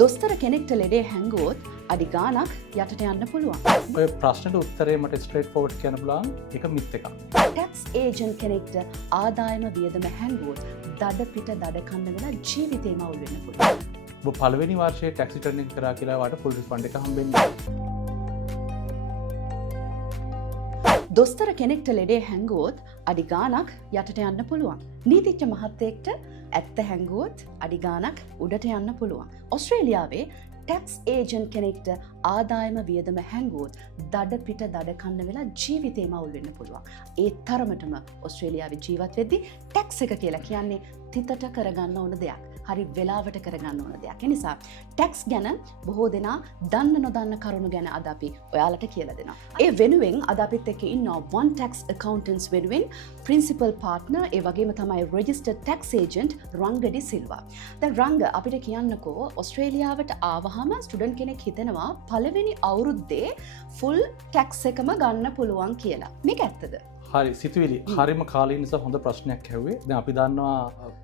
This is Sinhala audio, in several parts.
දොස්තර කෙනෙක්ට ලෙඩේ හැංගුවොත් අඩි ගාණක් යටට යන්න පුළුවන්. ඔය ප්‍රශ්නට උත්තරේ මට ස්ට්‍රේට් ෆෝවර්ඩ් කියන්න පුළුවන් එක මිත් එකක්. ටැක්ස් ඒජන්ට් කෙනෙක්ට ආදායම වියදම හැංගුවොත් දඩ පිට දඩ කන්න වෙලා ජීවිතේම අවුල් වෙන්න පුළුවන්. ඔබ පළවෙනි වර්ෂයේ ටැක්ස් රිටර්න් එක කරා කියලා වාට ෆුල් රිෆන්ඩ් එක හම්බෙන්නේ. දොස්තර කෙනෙක්ට ලෙඩේ හැංගුවොත් අඩි ගාණක් යටට යන්න පුළුවන්. නීතිඥ මහත්තයෙක්ට ඇත්ත හැංගුවොත් අඩි ගාණක් උඩට යන්න පුළුවන්. ඔස්ට්‍රේලියාවේ ටැක්ස් ඒජන්ට් කෙනෙක්ට ආදායම වියදම හැංගුවොත් දඩ පිට දඩ කන්න වෙලා ජීවිතේම අවුල් වෙන්න පුළුවන්. ඒ තරමටම ඔස්ට්‍රේලියාවේ ජීවත් වෙද්දී ටැක්ස් එක කියලා කියන්නේ තිතට කරගන්න ඕන දෙයක්. හරි වෙලාවට කරගන්න ඕන දෙයක්. ඒ නිසා ටැක්ස් ගැන බොහෝ දෙනා දන්න නොදන්න කරුණු ගැන අද අපි ඔයාලට කියලා දෙනවා. ඒ වෙනුවෙන් අද අපිත් එක්ක ඉන්නවා one tax accountants වෙනුවෙන් principal partner ඒ වගේම තමයි registered tax agent රංගඩි සිල්වා. දැන් රංග අපිට කියන්නකෝ ඔස්ට්‍රේලියාවට ආවහම ස්ටුඩන්ට් කෙනෙක් හිතනවා පළවෙනි අවුරුද්දේ full tax එකම ගන්න පුළුවන් කියලා. මේක ඇත්තද? හරි සිතුවිලි හරිම කාලීන නිසා හොඳ ප්‍රශ්නයක් ඇහුවේ. දැන් අපි දන්නවා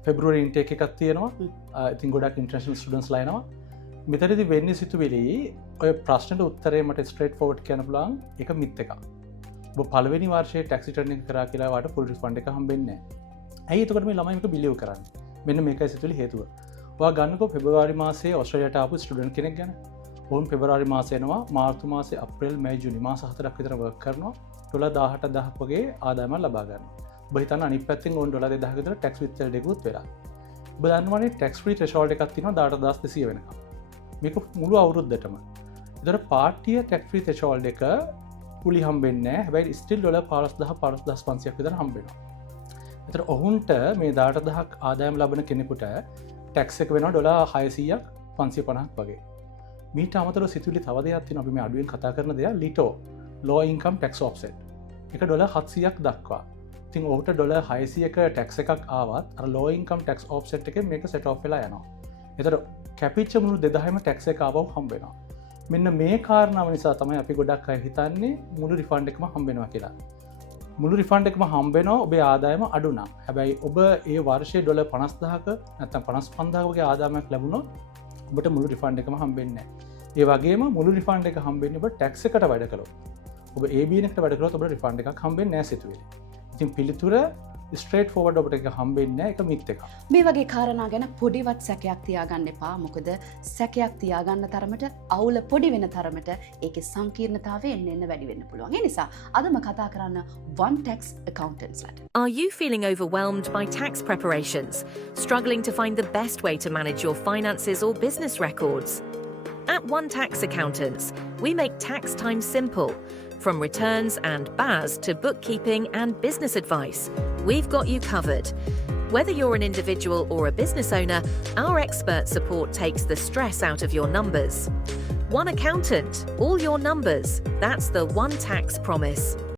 ෆෙබ්‍රුවරි ඉන්ටේක් එකක් තියෙනවා. ඉතින් ගොඩක් ඉන්ටර්නැෂනල් ස්ටුඩන්ට්ස්ලා එනවා. මෙතනදී වෙන්නේ සිතුවිලි ඔය ප්‍රශ්නෙට උත්තරේ මට ස්ට්‍රේට් ෆෝවර්ඩ් කියන්න පුළුවන් එක මිත් එකක්. ඔබ පළවෙනි වර්ෂයේ ටැක්ස් රිටර්න් එක කරා කියලා වාට ෆුල් රිෆන්ඩ් එක හම්බෙන්නේ නැහැ. ඇයි එතකොට මේ ළමයි මේක බිලිව් කරන්නේ? මෙන්න මේකයි සිතුවිලි හේතුව. ඔයා ගන්නකෝ පෙබරවාරි මාසයේ ඔස්ට්‍රේලියාවට ආපු ස්ටුඩන්ට් කෙනෙක් ගැන. ඔවුන් පෙබරවාරි මාසේ එනවා, මාර්තු මාසේ, අප්‍රේල්, මැයි, ජූනි මාස 4ක් විතර වර්ක් කරනවා. $17,000 වගේ ආදායමක් ලබා ගන්නවා. ඔබ හිතන්න අනිත් පැත්තෙන් ඕන් $2,000 විතර ටැක්ස් විත්සල් දෙකුත් වෙලා. ඔබ දන්නවනේ ටැක්ස් ෆ්‍රී ත්‍රෙෂෝල්ඩ් එකක් තියෙනවා 18,200 වෙනකම්. මේක මුළු අවුරුද්දටම. ඒතර පාර්ටිය ටැක්ස් ෆ්‍රී ත්‍රෙෂෝල්ඩ් එක පුලි හම්බෙන්නේ නැහැ. හැබැයි ස්ටිල් $15,500 විතර හම්බෙනවා. ඒතර ඔවුන්ට මේ 18,000ක් ආදායම ලබන කෙනෙකුට ටැක්ස් එක වෙනවා $600ක් 550ක් වගේ. මීට අමතරව සිතුවිලි තව දෙයක් තියෙනවා. අපි මේ අඩුවෙන් කතා කරන දෙයක් ලිටෝ low income tax offset එක $700ක් දක්වා. ඉතින් ඔහුට $600ක ටැක්ස් එකක් ආවත් අර low income tax offset එකෙන් මේක set off වෙලා යනවා. ඒතර කැපිච්ච මුළු 2000ම ටැක්ස් එක ආවම හම්බ වෙනවා. මෙන්න මේ කාරණාව නිසා තමයි අපි ගොඩක් අය හිතන්නේ මුළු රිෆන්ඩ් එකම හම්බ වෙනවා කියලා. මුළු රිෆන්ඩ් එකම හම්බ වෙනවා ඔබේ ආදායම අඩු නම්. හැබැයි ඔබ ඒ වර්ෂයේ $50,000ක නැත්නම් 55,000ක වගේ ආදායමක් ලැබුණොත් ඔබට මුළු රිෆන්ඩ් එකම හම්බෙන්නේ නැහැ. ඒ වගේම මුළු රිෆන්ඩ් එක හම්බෙන්නේ ඔබ ටැක්ස් එකට වැඩ කළොත්. ඔබ ABN එකට වැඩ කරොත් ඔබට රිෆන්ඩ් එකක් හම්බෙන්නේ නැහැ සිතුවිලි. ඉතින් පිළිතුර ස්ට්‍රේට් ෆෝවර්ඩ් ඔබට එක හම්බෙන්නේ නැහැ. ඒක මිත් එකක්. මේ වගේ කාරණා ගැන පොඩිවත් සැකයක් තියාගන්න එපා. මොකද සැකයක් තියාගන්න තරමට අවුල පොඩි වෙන තරමට ඒකේ සංකීර්ණතාවය එන්න වැඩි වෙන්න පුළුවන්. ඒ නිසා අදම කතා කරන්න one tax accountants ලට. Are you feeling overwhelmed by tax preparations? Struggling to find the best way to manage your finances or business records? At One Tax Accountants, we make tax time simple. From returns and BAS to bookkeeping and business advice, we've got you covered. Whether you're an individual or a business owner, our expert support takes the stress out of your numbers. One accountant, all your numbers. That's the One Tax promise.